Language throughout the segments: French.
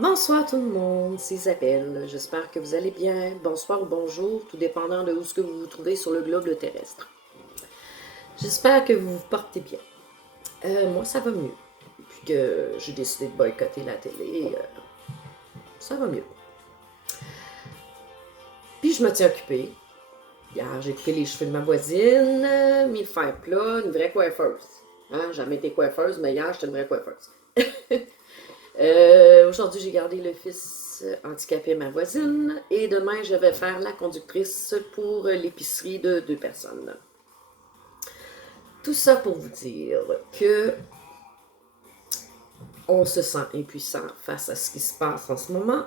Bonsoir tout le monde, c'est Isabelle. J'espère que vous allez bien. Bonsoir ou bonjour, tout dépendant de où ce que vous vous trouvez sur le globe terrestre. J'espère que vous vous portez bien. Moi, ça va mieux. Depuis que j'ai décidé de boycotter la télé, ça va mieux. Puis je me tiens occupée. Hier, j'ai coupé les cheveux de ma voisine, mis le fer plat, une vraie coiffeuse. Hein, jamais été coiffeuse, mais hier, j'étais une vraie coiffeuse. Aujourd'hui, j'ai gardé le fils handicapé à ma voisine et demain, je vais faire la conductrice pour l'épicerie de 2 personnes. Tout ça pour vous dire que on se sent impuissant face à ce qui se passe en ce moment.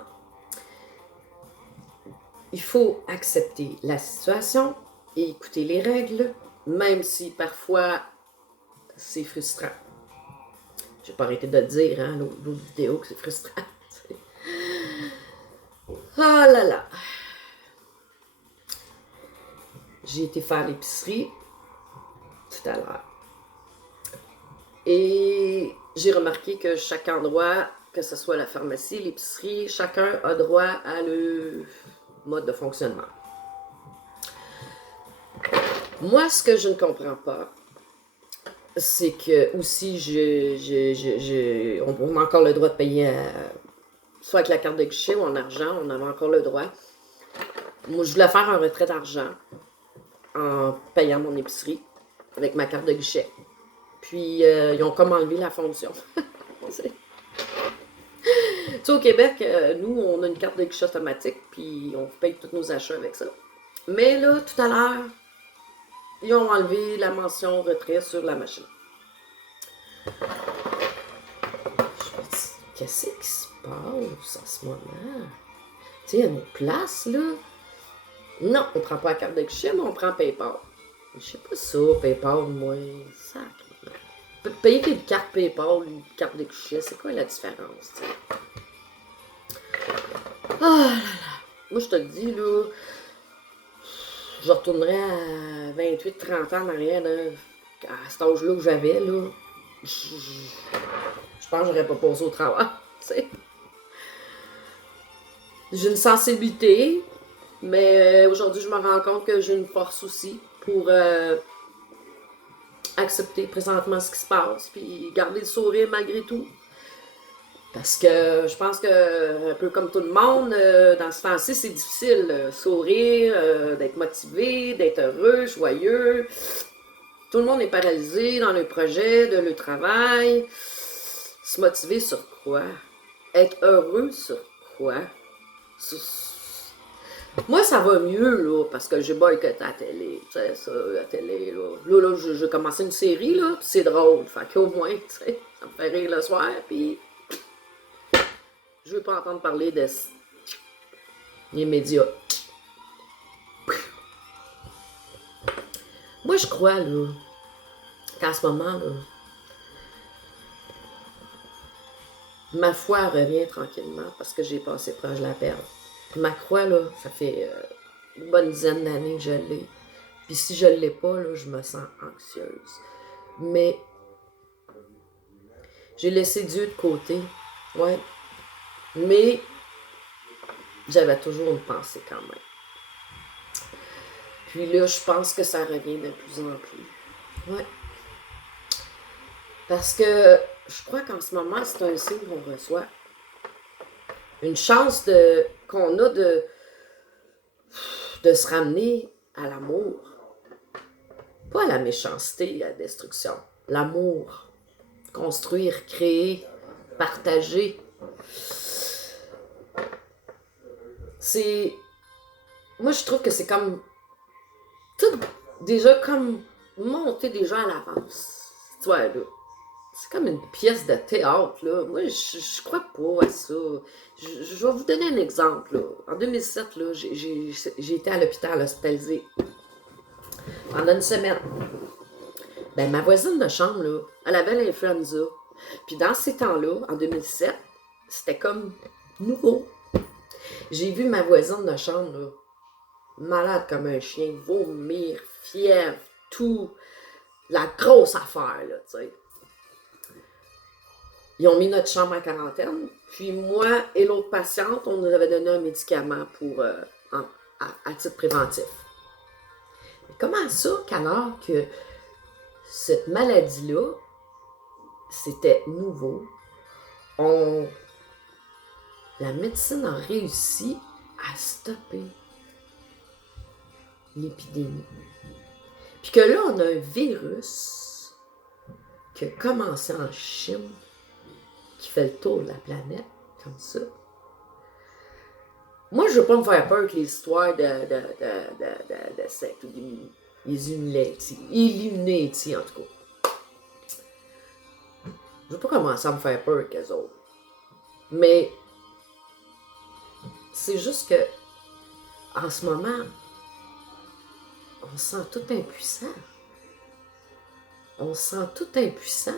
Il faut accepter la situation et écouter les règles, même si parfois c'est frustrant. J'ai pas arrêté de le dire, hein, l'autre vidéo, que c'est frustrant. Oh là là! J'ai été faire l'épicerie tout à l'heure. Et j'ai remarqué que chaque endroit, que ce soit la pharmacie, l'épicerie, chacun a droit à le mode de fonctionnement. Moi, ce que je ne comprends pas, c'est que aussi, on a encore le droit de payer soit avec la carte de guichet ou en argent, on avait encore le droit. Moi, je voulais faire un retrait d'argent en payant mon épicerie avec ma carte de guichet. Puis, ils ont comme enlevé la fonction. Tu sais, au Québec, nous, on a une carte de guichet automatique, puis on paye tous nos achats avec ça. Mais là, tout à l'heure, ils ont enlevé la mention retrait sur la machine. Je me dis, qu'est-ce qui se passe en ce moment? Tu sais, il y a une place, là. Non, on prend pas la carte de guichet, mais on prend PayPal. Je sais pas ça, PayPal, moi, sacré. Payer une carte PayPal, une carte de guichet, c'est quoi la différence, t'sais? Ah là là. Moi, je te le dis, là, je retournerais à 28-30 ans en arrière, là, à cet âge-là que j'avais, là. Je pense que j'aurais pas passé au travail, tu sais. J'ai une sensibilité, mais aujourd'hui, je me rends compte que j'ai une force aussi pour accepter présentement ce qui se passe, puis garder le sourire malgré tout. Parce que je pense que, un peu comme tout le monde, dans ce temps-ci, c'est difficile. Sourire, d'être motivé, d'être heureux, joyeux. Tout le monde est paralysé dans le projet, de le travail. Se motiver sur quoi? Être heureux sur quoi? Moi, ça va mieux, là, parce que j'ai boycotté la télé. Tu sais, ça, la télé, là. Là, j'ai commencé une série, là, puis c'est drôle. Fait qu'au moins, tu sais, ça me fait rire le soir, puis je veux pas entendre parler de les médias. Moi, je crois, là, qu'en ce moment, là, ma foi revient tranquillement parce que j'ai passé proche de la perdre. Ma croix, là, ça fait une bonne dizaine d'années que je l'ai. Puis si je ne l'ai pas, là, je me sens anxieuse. Mais j'ai laissé Dieu de côté. Ouais. Mais j'avais toujours une pensée quand même. Puis là, je pense que ça revient de plus en plus. Ouais. Parce que je crois qu'en ce moment, c'est un signe qu'on reçoit. Une chance qu'on a de se ramener à l'amour. Pas à la méchanceté, à la destruction. L'amour. Construire, créer, partager. C'est... Moi, je trouve que c'est comme... Tout déjà comme monté déjà à l'avance. Tu vois, là. C'est comme une pièce de théâtre, là. Moi, je crois pas à ça. Je vais vous donner un exemple, là. En 2007, là, j'ai été à l'hôpital hospitalisé pendant une semaine. Ben, ma voisine de chambre, là, elle avait l'influenza. Puis dans ces temps-là, en 2007, c'était comme nouveau. J'ai vu ma voisine de chambre, là, malade comme un chien, vomir, fièvre, tout. La grosse affaire, là, tu sais. Ils ont mis notre chambre en quarantaine. Puis moi et l'autre patiente, on nous avait donné un médicament pour, à titre préventif. Mais comment ça qu'alors que cette maladie-là, c'était nouveau, la médecine a réussi à stopper l'épidémie. Puis que là, on a un virus qui a commencé en Chine, qui fait le tour de la planète, comme ça. Moi, je veux pas me faire peur avec les histoires de sectes, les Illuminati, en tout cas. Je veux pas commencer à me faire peur avec eux autres. Mais c'est juste que, en ce moment, on se sent tout impuissant. On se sent tout impuissant.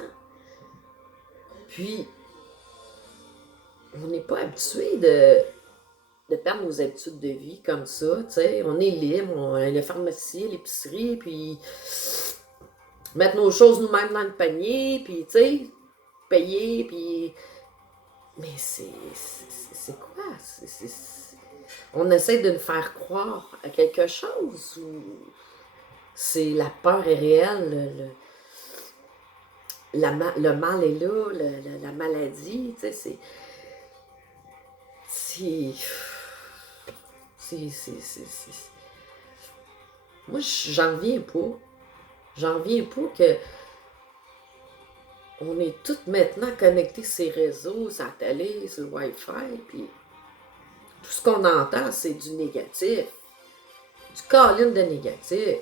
Puis, on n'est pas habitué de perdre nos habitudes de vie comme ça, tu sais. On est libre, on a la pharmacie, l'épicerie, puis mettre nos choses nous-mêmes dans le panier, puis, tu sais, payer, puis... Mais c'est quoi? On essaie de nous faire croire à quelque chose ou c'est la peur est réelle, le mal est là, la maladie, tu sais, moi, j'en reviens pas. J'en reviens pas que on est tous maintenant connectés sur ces réseaux, sur la télé, sur le Wi-Fi, puis tout ce qu'on entend, c'est du négatif. Du câlin de négatif.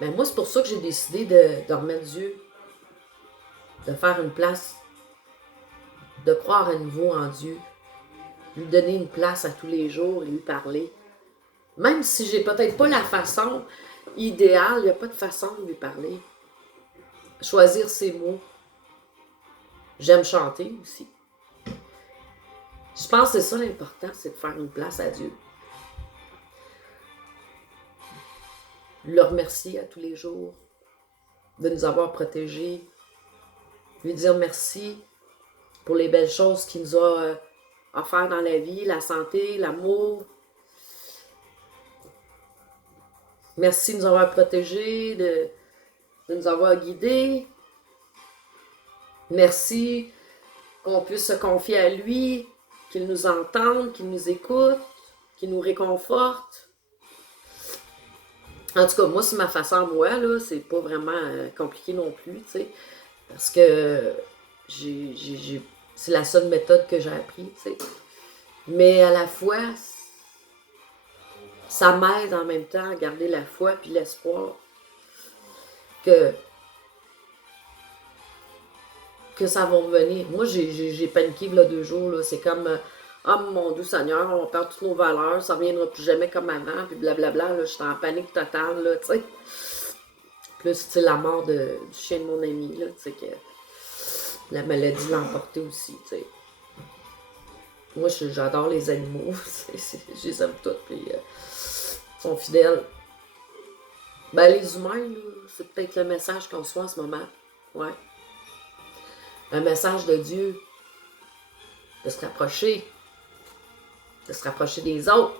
Mais moi, c'est pour ça que j'ai décidé de remettre Dieu, de faire une place, de croire à nouveau en Dieu, lui donner une place à tous les jours et lui parler. Même si j'ai peut-être pas la façon idéale, il n'y a pas de façon de lui parler. Choisir ses mots. J'aime chanter aussi. Je pense que c'est ça l'important, c'est de faire une place à Dieu. Le remercier à tous les jours, de nous avoir protégés, lui dire merci pour les belles choses qu'il nous a offertes dans la vie, la santé, l'amour. Merci de nous avoir protégés, de nous avoir guidés. Merci qu'on puisse se confier à lui, qu'il nous entende, qu'il nous écoute, qu'il nous réconforte. En tout cas, moi, c'est ma façon à moi, là, c'est pas vraiment compliqué non plus, tu sais, parce que c'est la seule méthode que j'ai appris, tu sais. Mais à la fois, ça m'aide en même temps à garder la foi puis l'espoir que ça va revenir. Moi, j'ai paniqué il y a 2 jours, là, c'est comme... Ah, mon doux Seigneur, on perd toutes nos valeurs, ça ne reviendra plus jamais comme avant, puis blablabla, là, j'étais en panique totale, là, tu sais. Plus, tu sais, la mort du chien de mon ami, là, tu sais, que la maladie l'a emporté aussi, tu sais. Moi, j'adore les animaux, je les aime tous, puis ils sont fidèles. Ben, les humains, là, c'est peut-être le message qu'on soit en ce moment, ouais. Un message de Dieu, de se rapprocher des autres,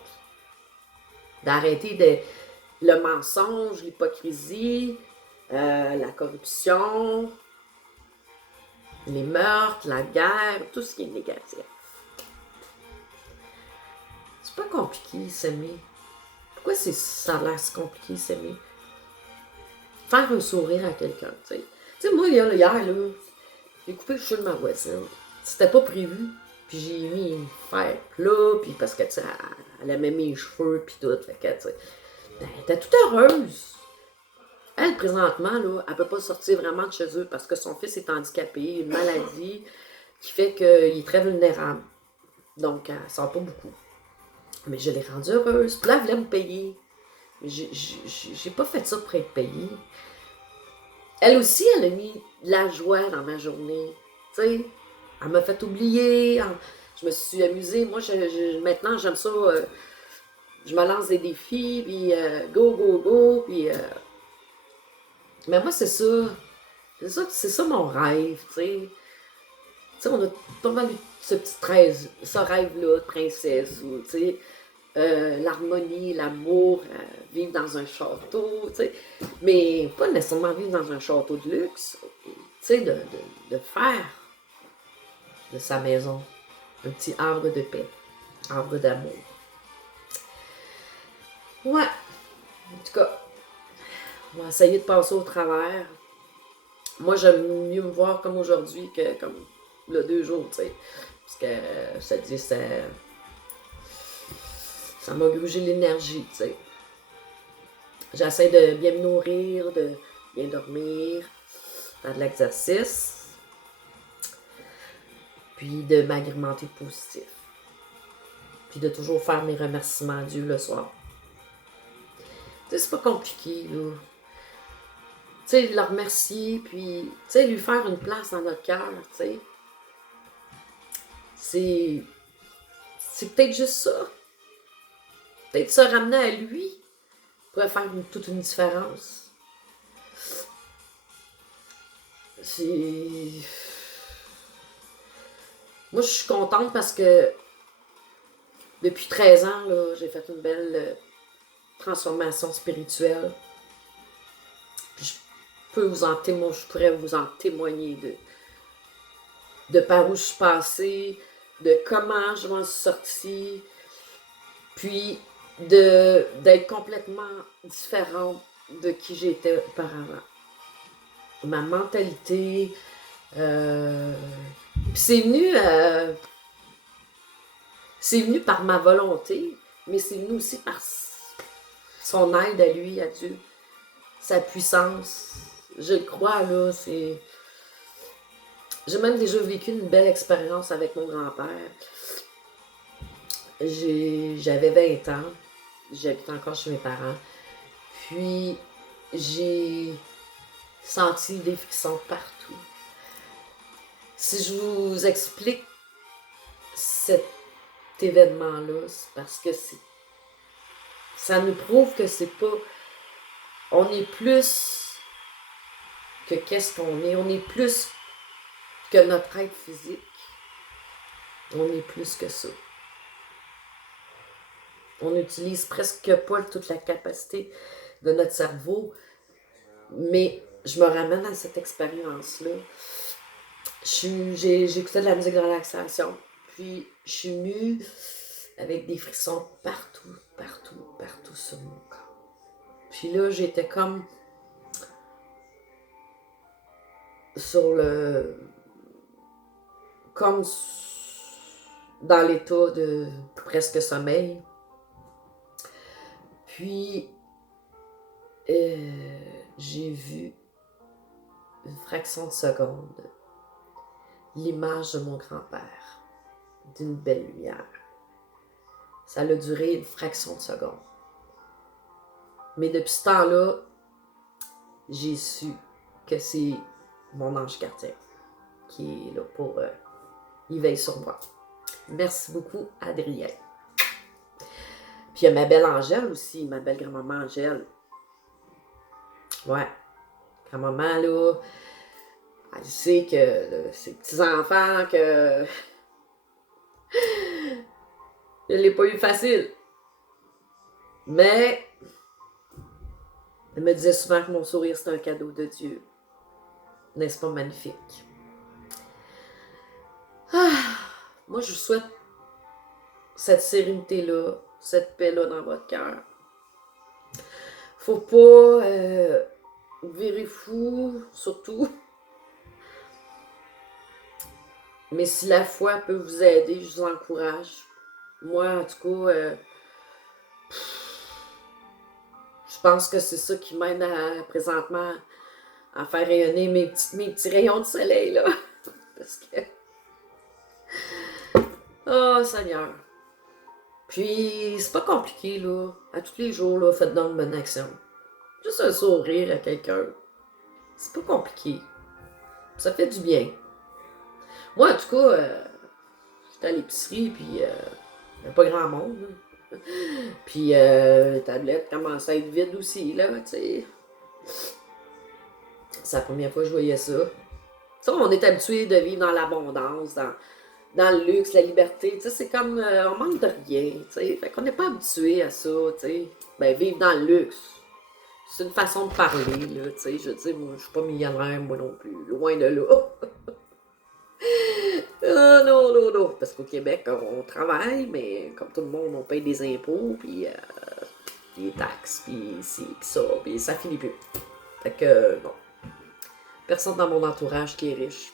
d'arrêter le mensonge, l'hypocrisie, la corruption, les meurtres, la guerre, tout ce qui est négatif. C'est pas compliqué, s'aimer. Pourquoi ça a l'air si compliqué, s'aimer? Faire un sourire à quelqu'un, tu sais. Tu sais, moi, hier, là, j'ai coupé le cheveu de ma voisine. C'était pas prévu. Puis j'ai mis une fer plat, puis parce que, tu sais, elle aimait mes cheveux, puis tout. Fait que, tu sais, elle était toute heureuse. Elle, présentement, là, elle peut pas sortir vraiment de chez eux parce que son fils est handicapé, une maladie qui fait qu'il est très vulnérable. Donc, elle sort pas beaucoup. Mais je l'ai rendue heureuse. Puis là, elle voulait me payer. Mais j'ai pas fait ça pour être payée. Elle aussi, elle a mis de la joie dans ma journée. Tu sais, elle m'a fait oublier. Je me suis amusée. Moi, maintenant, j'aime ça. Je me lance des défis, puis go, go, go. Puis, mais moi, c'est ça. C'est ça mon rêve, tu sais. sais, on a pas mal eu ce petit rêve-là de princesse, ou, tu sais, l'harmonie, l'amour, vivre dans un château, tu sais, mais pas nécessairement vivre dans un château de luxe, tu sais, de faire de sa maison un petit havre de paix, havre d'amour. Ouais, en tout cas, on va essayer de passer au travers. Moi, j'aime mieux me voir comme aujourd'hui que comme le 2 jours, tu sais, parce que, je te dis, ça m'a grugé l'énergie, tu sais. J'essaie de bien me nourrir, de bien dormir, faire de l'exercice, puis de m'agrémenter positif. Puis de toujours faire mes remerciements à Dieu le soir. Tu sais, c'est pas compliqué, là. Tu sais, le remercier, puis, tu sais, lui faire une place dans notre cœur, tu sais. C'est peut-être juste ça. Peut-être se ramener à lui pourrait faire toute une différence. Moi, je suis contente parce que depuis 13 ans, là, j'ai fait une belle transformation spirituelle. Puis je pourrais vous en témoigner de par où je suis passée, de comment je m'en suis sortie, puis d'être complètement différente de qui j'étais auparavant. Ma mentalité, puis c'est venu par ma volonté, mais c'est venu aussi par son aide à lui, à Dieu, sa puissance. Je le crois, là, c'est... J'ai même déjà vécu une belle expérience avec mon grand-père. J'avais 20 ans, j'habite encore chez mes parents, puis j'ai senti des frissons partout. Si je vous explique cet événement-là, c'est parce que ça nous prouve que c'est pas... On est plus que qu'est-ce qu'on est. On est plus que notre être physique. On est plus que ça. On n'utilise presque pas toute la capacité de notre cerveau, mais je me ramène à cette expérience-là. J'ai écouté de la musique de relaxation, puis je suis venue avec des frissons partout, partout, partout sur mon corps. Puis là, j'étais comme comme dans l'état de presque sommeil. Puis, j'ai vu une fraction de seconde l'image de mon grand-père, d'une belle lumière. Ça a duré une fraction de seconde. Mais depuis ce temps-là, j'ai su que c'est mon ange gardien qui est là pour... il veille sur moi. Merci beaucoup, Adrien. Puis il y a ma belle Angèle aussi, ma belle grand-maman Angèle. Ouais, grand-maman, là, elle sait que ses petits-enfants, que je l'ai pas eu facile. Mais elle me disait souvent que mon sourire, c'est un cadeau de Dieu. N'est-ce pas magnifique? Moi, je vous souhaite cette sérénité-là, cette paix-là dans votre cœur. Faut pas virer fou, surtout. Mais si la foi peut vous aider, je vous encourage. Moi, en tout cas, je pense que c'est ça qui m'aide présentement à faire rayonner mes petits rayons de soleil, là. Parce que... Oh, Seigneur. Puis, c'est pas compliqué, là. À tous les jours, là, faites donc une bonne action. Juste un sourire à quelqu'un. C'est pas compliqué. Ça fait du bien. Moi, en tout cas, j'étais à l'épicerie, puis il n'y a pas grand monde. Là. Puis, les tablettes commençaient à être vides aussi, là, tu sais. C'est la première fois que je voyais ça. Ça, on est habitué de vivre dans l'abondance, dans le luxe, la liberté. Tu sais, c'est comme, on manque de rien, tu sais. Fait qu'on n'est pas habitué à ça, tu sais. Ben, vivre dans le luxe. C'est une façon de parler, là, tu sais. Je veux dire, moi, je suis pas millionnaire, moi non plus. Loin de là. Ah, non, non, non. Parce qu'au Québec, on travaille, mais comme tout le monde, on paye des impôts, puis des taxes, puis ci, puis ça, puis ça finit plus. Fait que, non. Personne dans mon entourage qui est riche.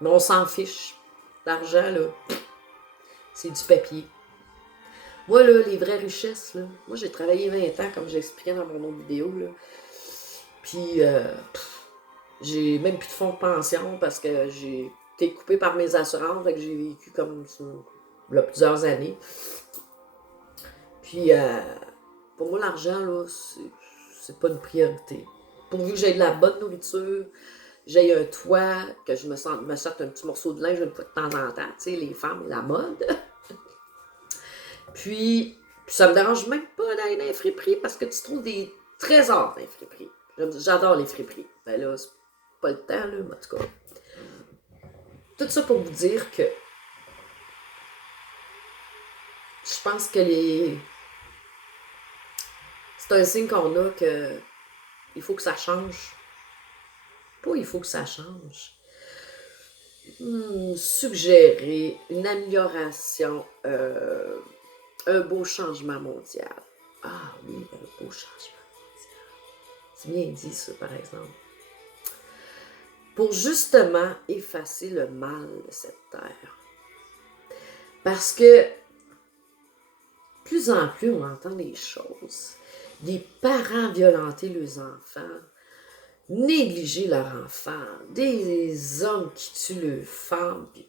Mais on s'en fiche. L'argent, là, c'est du papier. Moi, là, les vraies richesses, là, moi, j'ai travaillé 20 ans, comme j'expliquais dans mon autre vidéo, là. Puis, j'ai même plus de fonds de pension parce que j'ai été coupé par mes assurances, fait que j'ai vécu comme ça, il y a plusieurs années. Puis, pour moi, l'argent, là, c'est pas une priorité. Pourvu que j'ai de la bonne nourriture, j'ai un toit, que je me sorte un petit morceau de linge une fois de temps en temps, tu sais, les femmes, la mode. Puis ça me dérange même pas d'aller dans les friperies parce que tu trouves des trésors dans les friperies. J'adore les friperies. Ben là, c'est pas le temps, là, mais en tout cas. Tout ça pour vous dire que je pense que c'est un signe qu'on a que il faut que ça change. Pas il faut que ça change. Suggérer une amélioration, un beau changement mondial. Ah oui, un beau changement mondial. C'est bien dit ça, par exemple. Pour justement effacer le mal de cette terre. Parce que plus en plus on entend des choses. Des parents violenter leurs enfants, négliger leurs enfants, des hommes qui tuent leurs femmes, puis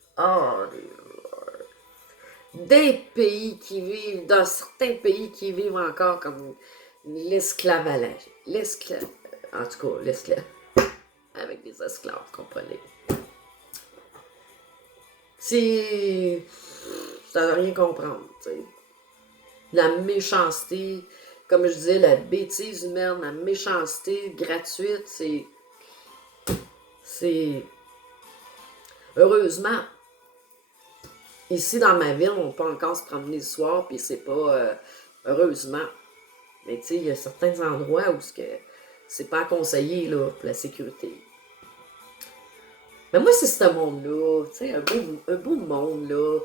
des pays qui vivent, dans certains pays qui vivent encore comme l'esclavage. En tout cas, l'esclavage. Avec des esclaves, comprenez. C'est. Ça n'a rien comprendre, tu sais. La méchanceté, comme je disais, la bêtise humaine, la méchanceté gratuite, c'est. Heureusement, ici dans ma ville, on peut encore se promener le soir, puis c'est pas. Heureusement. Mais tu sais, il y a certains endroits où c'est pas conseillé, là, pour la sécurité. Mais moi, c'est ce monde-là, tu sais, un beau monde, là,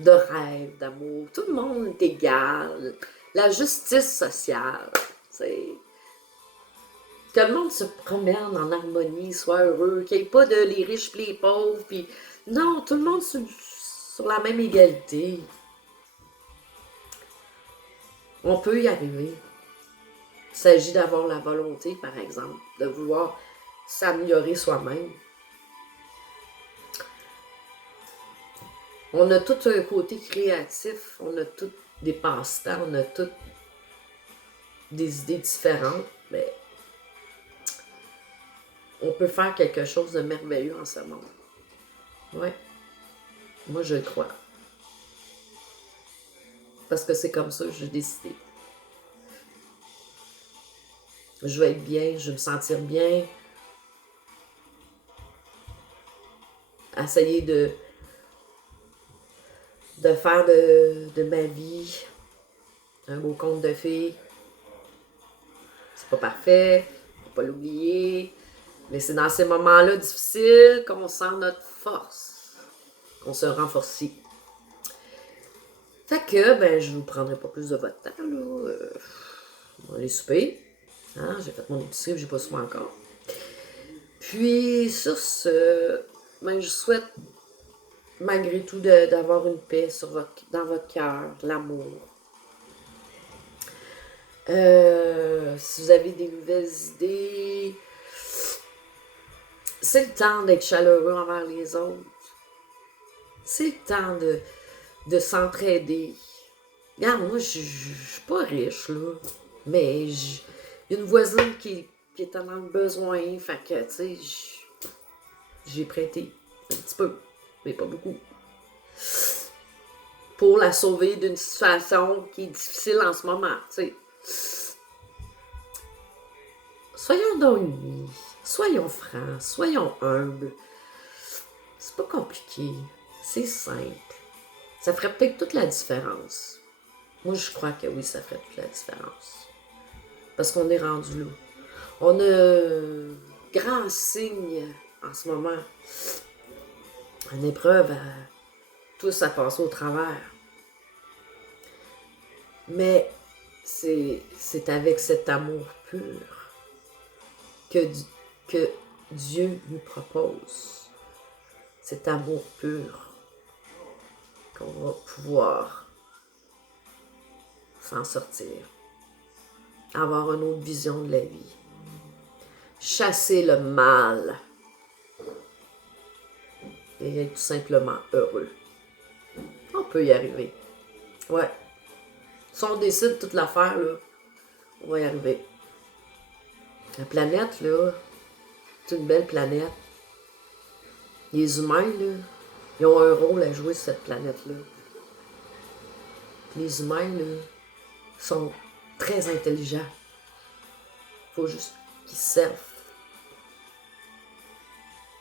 de rêve, d'amour. Tout le monde est égal. La justice sociale, tu sais. Que le monde se promène en harmonie, soit heureux, qu'il n'y ait pas de les riches et les pauvres, puis non, tout le monde sur la même égalité. On peut y arriver. Il s'agit d'avoir la volonté, par exemple, de vouloir s'améliorer soi-même. On a tout un côté créatif, on a tous des passe-temps, on a toutes des idées différentes, mais on peut faire quelque chose de merveilleux en ce monde. Ouais, moi je le crois. Parce que c'est comme ça que j'ai décidé. Je vais être bien, je vais me sentir bien. Essayer de faire de ma vie un beau conte de fées. C'est pas parfait, faut pas l'oublier. Mais c'est dans ces moments-là difficiles qu'on sent notre force, qu'on se renforce. Fait que, ben, je vous prendrai pas plus de votre temps, là. On va aller souper. Hein? J'ai fait mon épicerie, j'ai pas souvent encore. Puis, sur ce, ben, je souhaite, malgré tout, d'avoir une paix dans votre cœur, l'amour. Si vous avez des nouvelles idées, c'est le temps d'être chaleureux envers les autres. C'est le temps de s'entraider. Regarde, moi, je suis pas riche, là. Mais il y a une voisine qui est en besoin. Fait que, tu sais, j'ai prêté un petit peu, mais pas beaucoup. Pour la sauver d'une situation qui est difficile en ce moment, tu sais. Soyons donc unis. Soyons francs, soyons humbles. C'est pas compliqué, c'est simple. Ça ferait peut-être toute la différence. Moi, je crois que oui, ça ferait toute la différence. Parce qu'on est rendu là. On a grand signe en ce moment. Une épreuve à tous à passer au travers. Mais c'est avec cet amour pur que Dieu nous propose. Cet amour pur qu'on va pouvoir s'en sortir. Avoir une autre vision de la vie. Chasser le mal. Et être tout simplement heureux. On peut y arriver. Ouais. Si on décide toute l'affaire, là, on va y arriver. La planète, là, c'est une belle planète. Les humains, là, ils ont un rôle à jouer sur cette planète-là. Les humains, là, sont très intelligents. Il faut juste qu'ils servent.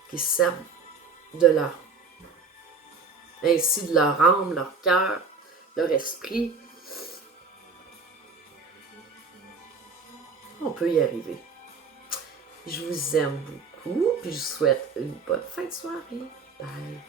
Qu'ils servent de leur... ainsi de leur âme, leur cœur, leur esprit. On peut y arriver. Je vous aime beaucoup, puis je vous souhaite une bonne fin de soirée. Bye!